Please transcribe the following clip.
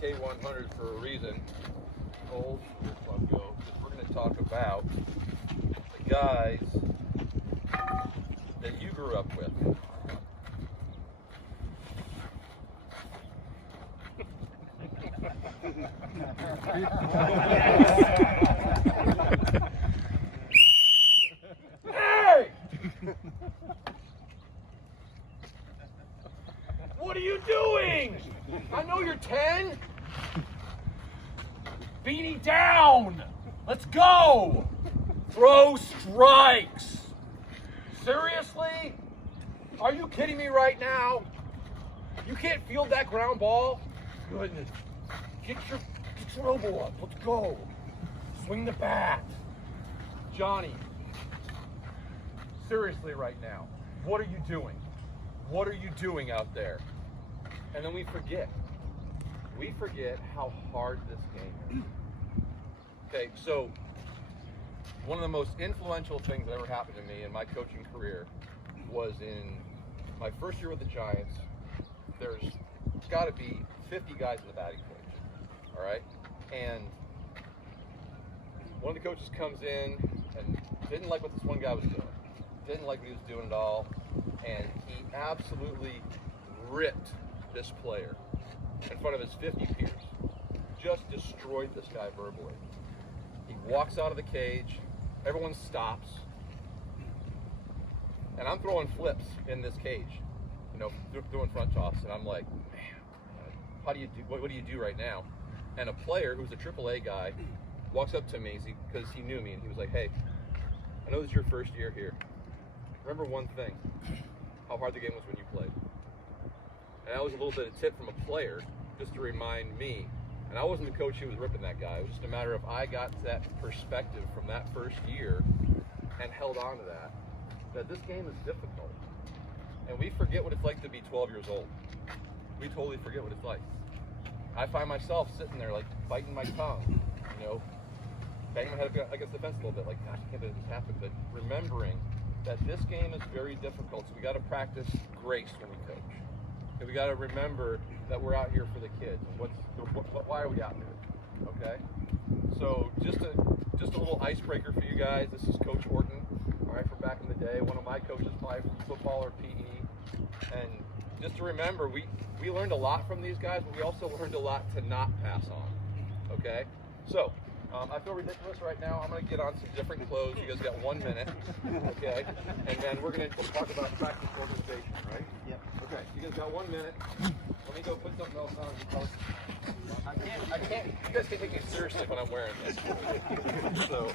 K100 for a reason. Old Club Go, because we're going to talk about the guys that you grew up with. Hey! What are you doing? I know you're 10. Beanie down! Let's go! Throw strikes! Seriously? Are you kidding me right now? You can't field that ground ball? Goodness. Get your elbow up. Let's go. Swing the bat. Johnny, seriously right now, what are you doing? What are you doing out there? And then we forget. We forget how hard this game is. Okay, so one of the most influential things that ever happened to me in my coaching career was in my first year with the Giants. There's got to be 50 guys in the batting cage, all right? And one of the coaches comes in and didn't like what this one guy was doing. Didn't like what he was doing at all, and he absolutely ripped this player in front of his 50 peers. Just destroyed this guy verbally. He walks out of the cage, everyone stops, and I'm throwing flips in this cage, throwing front toss, and I'm like, man, how do you do? What do you do right now? And a player who's a AAA guy walks up to me because he knew me, and he was like, hey, I know this is your first year here. Remember one thing, how hard the game was when you played. And that was a little bit of tip from a player, just to remind me. And I wasn't the coach who was ripping that guy. It was just a matter of I got that perspective from that first year and held on to that this game is difficult. And we forget what it's like to be 12 years old. We totally forget what it's like. I find myself sitting there like biting my tongue, banging my head against the fence a little bit, like, gosh, I can't believe this happened. But remembering that this game is very difficult, so we got to practice grace when we coach. And we got to remember that we're out here for the kids. Why are we out here? Okay. So just a little icebreaker for you guys. This is Coach Horton, all right, from back in the day. One of my coaches, probably from football or PE. And just to remember, we learned a lot from these guys, but we also learned a lot to not pass on. Okay. So. I feel ridiculous right now. I'm going to get on some different clothes. You guys got 1 minute, okay? And then we're going to talk about practice organization, right? Yep. Okay, you guys got 1 minute. Let me go put something else on. I can't, you guys can't take me seriously when I'm wearing this. So,